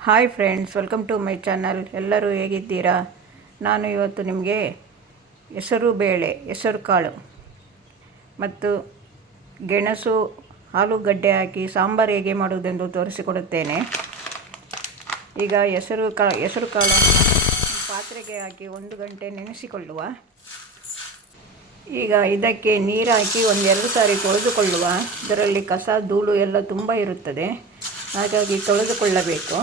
Hi friends, welcome to my channel. ಎಲ್ಲರೂ ಹೇಗಿದ್ದೀರಾ? ನಾನು ಇವತ್ತು ನಿಮಗೆ ಹೆಸರು ಬೇಳೆ, ಹೆಸರು ಕಾಳು ಮತ್ತು ಗೆಣಸು, ಆಲೂಗಡ್ಡೆ ಹಾಕಿ ಸಾಂಬಾರು ಹೇಗೆ ಮಾಡುವುದೆಂದು ತೋರಿಸಿಕೊಡುತ್ತೇನೆ. ಈಗ ಹೆಸರು ಕಾಳನ್ನು ಪಾತ್ರೆಗೆ ಹಾಕಿ 1 ಗಂಟೆ ನೆನೆಸಿಕೊಳ್ಳುವ. ಈಗ ಇದಕ್ಕೆ ನೀರು ಹಾಕಿ 1-2 ಸಾರಿ ತೊಳೆದುಕೊಳ್ಳುವ. ಇದರಲ್ಲಿ ಕಸ ಧೂಳು ಎಲ್ಲ ತುಂಬ ಇರುತ್ತದೆ, ಹಾಗಾಗಿ ತೊಳೆದುಕೊಳ್ಳಬೇಕು.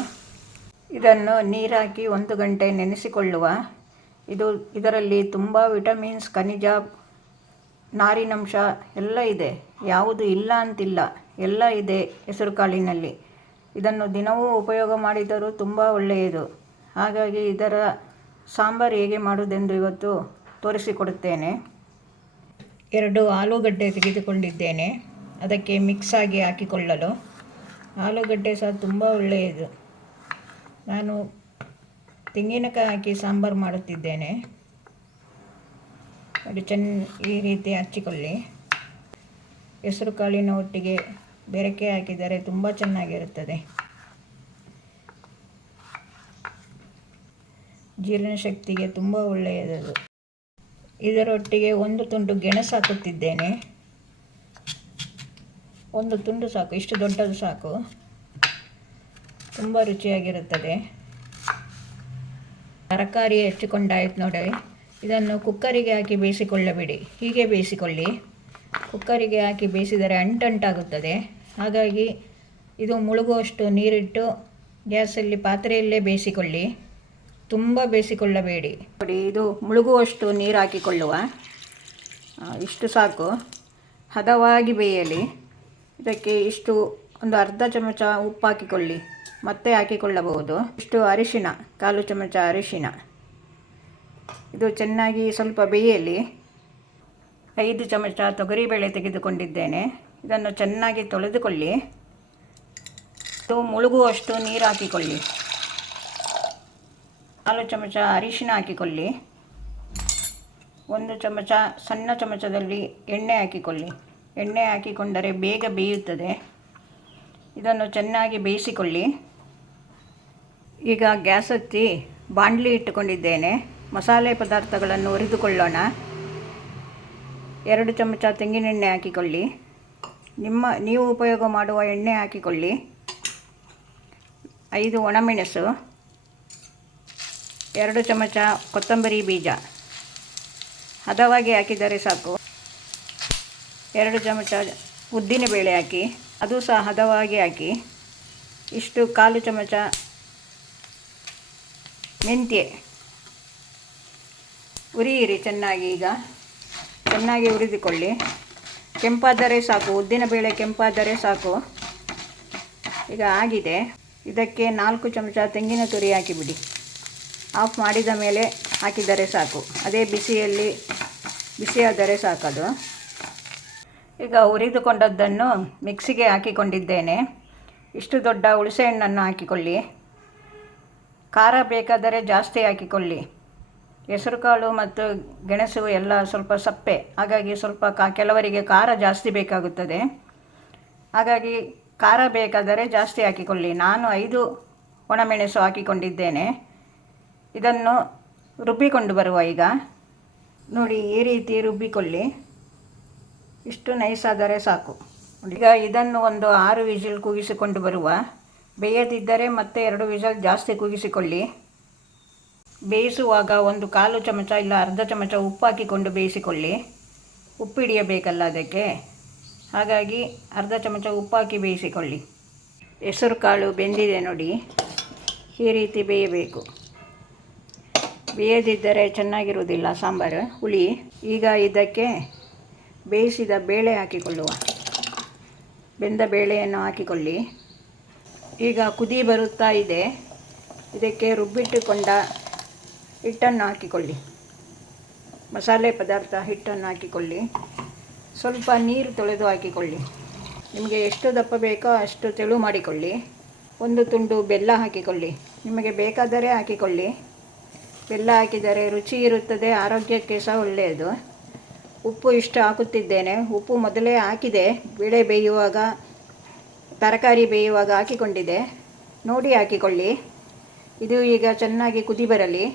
ಇದನ್ನು ನೀರಾಕಿ 1 ಗಂಟೆ ನೆನೆಸಿಕೊಳ್ಳುವ. ಇದರಲ್ಲಿ ತುಂಬ ವಿಟಮಿನ್ಸ್, ಖನಿಜ, ನಾರಿನಂಶ ಎಲ್ಲ ಇದೆ. ಯಾವುದು ಇಲ್ಲ ಅಂತಿಲ್ಲ, ಎಲ್ಲ ಇದೆ ಹೆಸರು ಕಾಳಿನಲ್ಲಿ. ಇದನ್ನು ದಿನವೂ ಉಪಯೋಗ ಮಾಡಿದರೂ ತುಂಬ ಒಳ್ಳೆಯದು. ಹಾಗಾಗಿ ಇದರ ಸಾಂಬಾರು ಹೇಗೆ ಮಾಡುವುದೆಂದು ಇವತ್ತು ತೋರಿಸಿಕೊಡುತ್ತೇನೆ. 2 ಆಲೂಗಡ್ಡೆ ತೆಗೆದುಕೊಂಡಿದ್ದೇನೆ. ಅದಕ್ಕೆ ಮಿಕ್ಸಾಗಿ ಹಾಕಿಕೊಳ್ಳಲು. ಆಲೂಗಡ್ಡೆ ಸಹ ತುಂಬ ಒಳ್ಳೆಯದು. ನಾನು ತೆಂಗಿನಕಾಯಿ ಹಾಕಿ ಸಾಂಬಾರು ಮಾಡುತ್ತಿದ್ದೇನೆ. ಅದು ಈ ರೀತಿ ಹಚ್ಚಿಕೊಳ್ಳಿ. ಹೆಸರು ಕಾಳಿನ ಒಟ್ಟಿಗೆ ಬೆರಕೆ ಹಾಕಿದರೆ ತುಂಬ ಚೆನ್ನಾಗಿರುತ್ತದೆ. ಜೀರ್ಣಶಕ್ತಿಗೆ ತುಂಬ ಒಳ್ಳೆಯದು. ಇದರೊಟ್ಟಿಗೆ 1 ತುಂಡು ಗೆಣಸು ಹಾಕುತ್ತಿದ್ದೇನೆ. 1 ತುಂಡು ಸಾಕು, ಇಷ್ಟು ದೊಡ್ಡದು ಸಾಕು. ತುಂಬ ರುಚಿಯಾಗಿರುತ್ತದೆ. ತರಕಾರಿ ಹೆಚ್ಚಿಕೊಂಡಾಯ್ತು ನೋಡಿ. ಇದನ್ನು ಕುಕ್ಕರಿಗೆ ಹಾಕಿ ಬೇಯಿಸಿಕೊಳ್ಳಬೇಡಿ, ಹೀಗೆ ಬೇಯಿಸಿಕೊಳ್ಳಿ. ಕುಕ್ಕರಿಗೆ ಹಾಕಿ ಬೇಯಿಸಿದರೆ ಅಂಟಂಟಾಗುತ್ತದೆ. ಹಾಗಾಗಿ ಇದು ಮುಳುಗುವಷ್ಟು ನೀರಿಟ್ಟು ಗ್ಯಾಸಲ್ಲಿ ಪಾತ್ರೆಯಲ್ಲೇ ಬೇಯಿಸಿಕೊಳ್ಳಿ. ತುಂಬ ಬೇಯಿಸಿಕೊಳ್ಳಬೇಡಿ ನೋಡಿ. ಇದು ಮುಳುಗುವಷ್ಟು ನೀರು ಹಾಕಿಕೊಳ್ಳುವ. ಇಷ್ಟು ಸಾಕು, ಹದವಾಗಿ ಬೇಯಲಿ. ಇದಕ್ಕೆ ಇಷ್ಟು ಒಂದು ಅರ್ಧ ಚಮಚ ಉಪ್ಪು ಹಾಕಿಕೊಳ್ಳಿ, ಮತ್ತೆ ಹಾಕಿಕೊಳ್ಳಬಹುದು. ಇಷ್ಟು ಅರಿಶಿಣ, 1/4 ಚಮಚ ಅರಿಶಿಣ. ಇದು ಚೆನ್ನಾಗಿ ಸ್ವಲ್ಪ ಬೇಯಲಿ. 5 ಚಮಚ ತೊಗರಿಬೇಳೆ ತೆಗೆದುಕೊಂಡಿದ್ದೇನೆ. ಇದನ್ನು ಚೆನ್ನಾಗಿ ತೊಳೆದುಕೊಳ್ಳಿ. ಇದು ಮುಳುಗುವಷ್ಟು ನೀರು ಹಾಕಿಕೊಳ್ಳಿ. 4 ಚಮಚ ಅರಿಶಿಣ ಹಾಕಿಕೊಳ್ಳಿ. 1 ಚಮಚ ಸಣ್ಣ ಚಮಚದಲ್ಲಿ ಎಣ್ಣೆ ಹಾಕಿಕೊಳ್ಳಿ. ಎಣ್ಣೆ ಹಾಕಿಕೊಂಡರೆ ಬೇಗ ಬೇಯುತ್ತದೆ. ಇದನ್ನು ಚೆನ್ನಾಗಿ ಬೇಯಿಸಿಕೊಳ್ಳಿ. ಈಗ ಗ್ಯಾಸ್ ಹಚ್ಚಿ ಬಾಣಲಿ ಇಟ್ಟುಕೊಂಡಿದ್ದೇನೆ. ಮಸಾಲೆ ಪದಾರ್ಥಗಳನ್ನು ಹುರಿದುಕೊಳ್ಳೋಣ. 2 ಚಮಚ ತೆಂಗಿನೆಣ್ಣೆ ಹಾಕಿಕೊಳ್ಳಿ. ನೀವು ಉಪಯೋಗ ಮಾಡುವ ಎಣ್ಣೆ ಹಾಕಿಕೊಳ್ಳಿ. 5 ಒಣಮೆಣಸು, 2 ಚಮಚ ಕೊತ್ತಂಬರಿ ಬೀಜ ಹದವಾಗಿ ಹಾಕಿದರೆ ಸಾಕು. 2 ಚಮಚ ಉದ್ದಿನಬೇಳೆ ಹಾಕಿ, ಅದು ಸಹ ಹದವಾಗಿ ಹಾಕಿ. ಇಷ್ಟು 1/4 ಚಮಚ ಮೆಂತ್ಯ. ಹುರಿಯಿರಿ ಚೆನ್ನಾಗಿ. ಈಗ ಚೆನ್ನಾಗಿ ಹುರಿದುಕೊಳ್ಳಿ. ಕೆಂಪಾದರೆ ಸಾಕು, ಉದ್ದಿನಬೇಳೆ ಕೆಂಪಾದರೆ ಸಾಕು. ಈಗ ಆಗಿದೆ. ಇದಕ್ಕೆ 4 ಚಮಚ ತೆಂಗಿನ ತುರಿ ಹಾಕಿಬಿಡಿ. ಆಫ್ ಮಾಡಿದ ಮೇಲೆ ಹಾಕಿದರೆ ಸಾಕು. ಅದೇ ಬಿಸಿಯಾದರೆ ಸಾಕದು. ಈಗ ಹುರಿದುಕೊಂಡದ್ದನ್ನು ಮಿಕ್ಸಿಗೆ ಹಾಕಿಕೊಂಡಿದ್ದೇನೆ. ಇಷ್ಟು ದೊಡ್ಡ ಹುಣಸೆಹಣ್ಣನ್ನು ಹಾಕಿಕೊಳ್ಳಿ. ಖಾರ ಬೇಕಾದರೆ ಜಾಸ್ತಿ ಹಾಕಿಕೊಳ್ಳಿ. ಹೆಸರುಕಾಳು ಮತ್ತು ಗೆಣಸು ಎಲ್ಲ ಸ್ವಲ್ಪ ಸಪ್ಪೆ, ಹಾಗಾಗಿ ಸ್ವಲ್ಪ ಕೆಲವರಿಗೆ ಖಾರ ಜಾಸ್ತಿ ಬೇಕಾಗುತ್ತದೆ. ಹಾಗಾಗಿ ಖಾರ ಬೇಕಾದರೆ ಜಾಸ್ತಿ ಹಾಕಿಕೊಳ್ಳಿ. ನಾನು 5 ಒಣಮೆಣಸು ಹಾಕಿಕೊಂಡಿದ್ದೇನೆ. ಇದನ್ನು ರುಬ್ಬಿಕೊಂಡು ಬರುವ. ಈಗ ನೋಡಿ, ಈ ರೀತಿ ರುಬ್ಬಿಕೊಳ್ಳಿ. ಇಷ್ಟು ನೈಸಾದರೆ ಸಾಕು. ಈಗ ಇದನ್ನು ಒಂದು 6 ವಿಸಿಲ್ ಕೂಗಿಸಿಕೊಂಡು ಬರುವ. ಬೇಯದಿದ್ದರೆ ಮತ್ತೆ 2 ವಿಸಿಲ್ ಜಾಸ್ತಿ ಕೂಗಿಸಿಕೊಳ್ಳಿ. ಬೇಯಿಸುವಾಗ 1/4 ಚಮಚ ಇಲ್ಲ ಅರ್ಧ ಚಮಚ ಉಪ್ಪು ಹಾಕಿಕೊಂಡು ಬೇಯಿಸಿಕೊಳ್ಳಿ. ಉಪ್ಪು ಹಿಡಿಯಬೇಕಲ್ಲ ಅದಕ್ಕೆ, ಹಾಗಾಗಿ ಅರ್ಧ ಚಮಚ ಉಪ್ಪು ಹಾಕಿ ಬೇಯಿಸಿಕೊಳ್ಳಿ. ಹೆಸರು ಕಾಳು ಬೆಂದಿದೆ ನೋಡಿ, ಈ ರೀತಿ ಬೇಯಬೇಕು. ಬೇಯದಿದ್ದರೆ ಚೆನ್ನಾಗಿರುವುದಿಲ್ಲ ಸಾಂಬಾರು, ಹುಳಿ. ಈಗ ಇದಕ್ಕೆ ಬೇಯಿಸಿದ ಬೇಳೆ ಹಾಕಿಕೊಳ್ಳುವ. ಬೆಂದ ಬೇಳೆಯನ್ನು ಹಾಕಿಕೊಳ್ಳಿ. ಈಗ ಕುದಿ ಬರುತ್ತಾ ಇದೆ. ಇದಕ್ಕೆ ರುಬ್ಬಿಟ್ಟುಕೊಂಡ ಹಿಟ್ಟನ್ನು ಹಾಕಿಕೊಳ್ಳಿ. ಮಸಾಲೆ ಪದಾರ್ಥ ಹಿಟ್ಟನ್ನು ಹಾಕಿಕೊಳ್ಳಿ. ಸ್ವಲ್ಪ ನೀರು ತೊಳೆದು ಹಾಕಿಕೊಳ್ಳಿ. ನಿಮಗೆ ಎಷ್ಟು ದಪ್ಪ ಬೇಕೋ ಅಷ್ಟು ತೆಳು ಮಾಡಿಕೊಳ್ಳಿ. 1 ತುಂಡು ಬೆಲ್ಲ ಹಾಕಿಕೊಳ್ಳಿ. ನಿಮಗೆ ಬೇಕಾದರೆ ಹಾಕಿಕೊಳ್ಳಿ. ಬೆಲ್ಲ ಹಾಕಿದರೆ ರುಚಿ ಇರುತ್ತದೆ, ಆರೋಗ್ಯಕ್ಕೆ ಸಹ ಒಳ್ಳೆಯದು. ಉಪ್ಪು ಇಷ್ಟು ಹಾಕುತ್ತಿದ್ದೇನೆ. ಉಪ್ಪು ಮೊದಲೇ ಹಾಕಿದೆ, ಬೇಳೆ ಬೇಯುವಾಗ, ತರಕಾರಿ ಬೇಯುವಾಗ ಹಾಕಿಕೊಂಡಿದೆ. ನೋಡಿ ಹಾಕಿಕೊಳ್ಳಿ. ಇದು ಈಗ ಚೆನ್ನಾಗಿ ಕುದಿ ಬರಲಿ.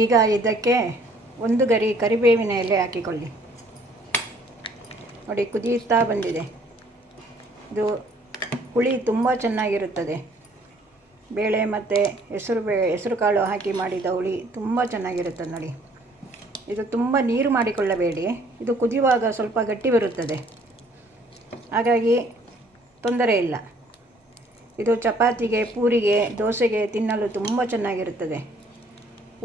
ಈಗ ಇದಕ್ಕೆ ಒಂದು ಗರಿ ಕರಿಬೇವಿನ ಎಲೆ ಹಾಕಿಕೊಳ್ಳಿ. ನೋಡಿ ಕುದಿಯುತ್ತಾ ಬಂದಿದೆ. ಇದು ಹುಳಿ ತುಂಬ ಚೆನ್ನಾಗಿರುತ್ತದೆ. ಬೇಳೆ ಮತ್ತು ಹೆಸರು ಕಾಳು ಹಾಕಿ ಮಾಡಿದ ಹುಳಿ ತುಂಬ ಚೆನ್ನಾಗಿರುತ್ತದೆ ನೋಡಿ. ಇದು ತುಂಬ ನೀರು ಮಾಡಿಕೊಳ್ಳಬೇಡಿ. ಇದು ಕುದಿಯುವಾಗ ಸ್ವಲ್ಪ ಗಟ್ಟಿ ಬರುತ್ತದೆ, ಹಾಗಾಗಿ ತೊಂದರೆ ಇಲ್ಲ. ಇದು ಚಪಾತಿಗೆ, ಪೂರಿಗೆ, ದೋಸೆಗೆ ತಿನ್ನಲು ತುಂಬ ಚೆನ್ನಾಗಿರುತ್ತದೆ.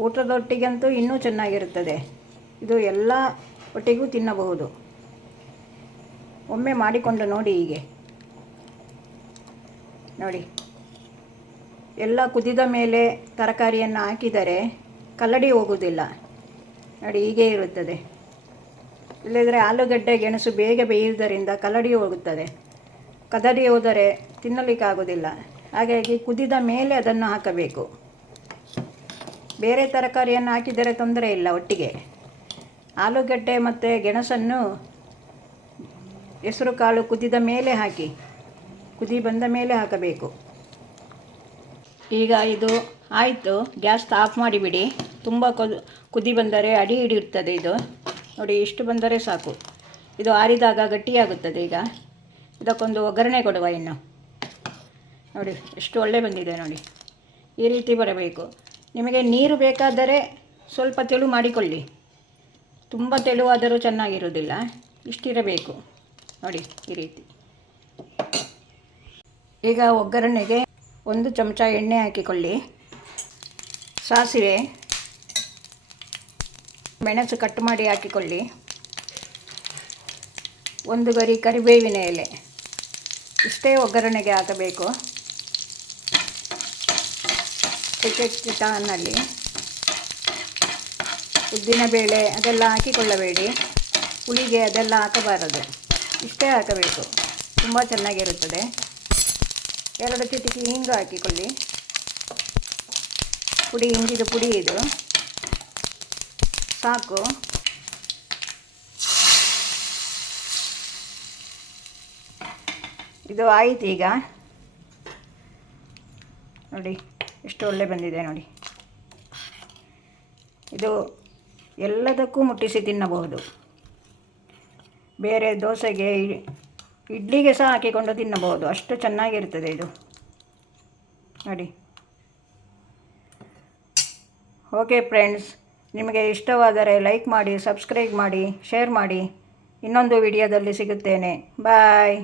ಊಟದೊಟ್ಟಿಗಂತೂ ಇನ್ನೂ ಚೆನ್ನಾಗಿರುತ್ತದೆ. ಇದು ಎಲ್ಲ ಒಟ್ಟಿಗೂ ತಿನ್ನಬಹುದು. ಒಮ್ಮೆ ಮಾಡಿಕೊಂಡು ನೋಡಿ. ಹೀಗೆ ನೋಡಿ, ಎಲ್ಲ ಕುದಿದ ಮೇಲೆ ತರಕಾರಿಯನ್ನು ಹಾಕಿದರೆ ಕಲ್ಲಡಿ ಹೋಗುವುದಿಲ್ಲ. ನೋಡಿ ಹೀಗೆ ಇರುತ್ತದೆ. ಇಲ್ಲದಿದ್ದರೆ ಆಲೂಗಡ್ಡೆ ಗೆಣಸು ಬೇಗ ಬೇಯುವುದರಿಂದ ಕಲ್ಲಡಿ ಹೋಗುತ್ತದೆ. ಕದಡಿ ಹೋದರೆ ತಿನ್ನಲಿಕ್ಕಾಗೋದಿಲ್ಲ. ಹಾಗಾಗಿ ಕುದಿದ ಮೇಲೆ ಅದನ್ನು ಹಾಕಬೇಕು. ಬೇರೆ ತರಕಾರಿಯನ್ನು ಹಾಕಿದರೆ ತೊಂದರೆ ಇಲ್ಲ. ಒಟ್ಟಿಗೆ ಆಲೂಗಡ್ಡೆ ಮತ್ತು ಗೆಣಸನ್ನು ಹೆಸರು ಕಾಳು ಕುದಿದ ಮೇಲೆ ಹಾಕಿ, ಕುದಿ ಬಂದ ಮೇಲೆ ಹಾಕಬೇಕು. ಈಗ ಇದು ಆಯಿತು. ಗ್ಯಾಸ್ ಆಫ್ ಮಾಡಿಬಿಡಿ. ತುಂಬ ಕುದಿ ಬಂದರೆ ಅಡಿ ಹಿಡಿಯುತ್ತದೆ. ಇದು ನೋಡಿ, ಇಷ್ಟು ಬಂದರೆ ಸಾಕು. ಇದು ಆರಿದಾಗ ಗಟ್ಟಿಯಾಗುತ್ತದೆ. ಈಗ ಇದಕ್ಕೊಂದು ಒಗ್ಗರಣೆ ಕೊಡುವ. ಇನ್ನು ನೋಡಿ ಎಷ್ಟು ಒಳ್ಳೆ ಬಂದಿದೆ ನೋಡಿ. ಈ ರೀತಿ ಬರಬೇಕು. ನಿಮಗೆ ನೀರು ಬೇಕಾದರೆ ಸ್ವಲ್ಪ ತೆಳು ಮಾಡಿಕೊಳ್ಳಿ. ತುಂಬ ತೆಳುವಾದರೂ ಚೆನ್ನಾಗಿರೋದಿಲ್ಲ. ಇಷ್ಟಿರಬೇಕು ನೋಡಿ, ಈ ರೀತಿ. ಈಗ ಒಗ್ಗರಣೆಗೆ 1 ಚಮಚ ಎಣ್ಣೆ ಹಾಕಿಕೊಳ್ಳಿ. ಸಾಸಿವೆ, ಮೆಣಸು ಕಟ್ ಮಾಡಿ ಹಾಕಿಕೊಳ್ಳಿ. 1 ಗರಿ ಕರಿಬೇವಿನ ಎಲೆ. ಇಷ್ಟೇ ಒಗ್ಗರಣೆಗೆ ಹಾಕಬೇಕು. ಟನ್ನಲ್ಲಿ ಉದ್ದಿನಬೇಳೆ ಅದೆಲ್ಲ ಹಾಕಿಕೊಳ್ಳಬೇಡಿ. ಹುಳಿಗೆ ಅದೆಲ್ಲ ಹಾಕಬಾರದು. ಇಷ್ಟೇ ಹಾಕಬೇಕು. ತುಂಬ ಚೆನ್ನಾಗಿರುತ್ತದೆ. 2 ಚಿಟಿಕೆ ಹಿಂಗು ಹಾಕಿಕೊಳ್ಳಿ. ಪುಡಿ, ಹಿಂಗಿದು ಪುಡಿ ಇದು ಸಾಕು. ಇದು ಆಯಿತು. ಈಗ ನೋಡಿ ಎಷ್ಟು ಒಳ್ಳೆ ಬಂದಿದೆ ನೋಡಿ. ಇದು ಎಲ್ಲದಕ್ಕೂ ಮುಟ್ಟಿಸಿ ತಿನ್ನಬಹುದು. ಬೇರೆ ದೋಸೆಗೆ, ಇಡ್ಲಿಗೆ ಸಹ ಹಾಕಿಕೊಂಡು ತಿನ್ನಬಹುದು. ಅಷ್ಟು ಚೆನ್ನಾಗಿರ್ತದೆ ಇದು ನೋಡಿ. ಓಕೆ ಫ್ರೆಂಡ್ಸ್, ನಿಮಗೆ ಇಷ್ಟವಾದರೆ ಲೈಕ್ ಮಾಡಿ, ಸಬ್ಸ್ಕ್ರೈಬ್ ಮಾಡಿ, ಶೇರ್ ಮಾಡಿ. ಇನ್ನೊಂದು ವಿಡಿಯೋದಲ್ಲಿ ಸಿಗುತ್ತೇನೆ. ಬಾಯ್.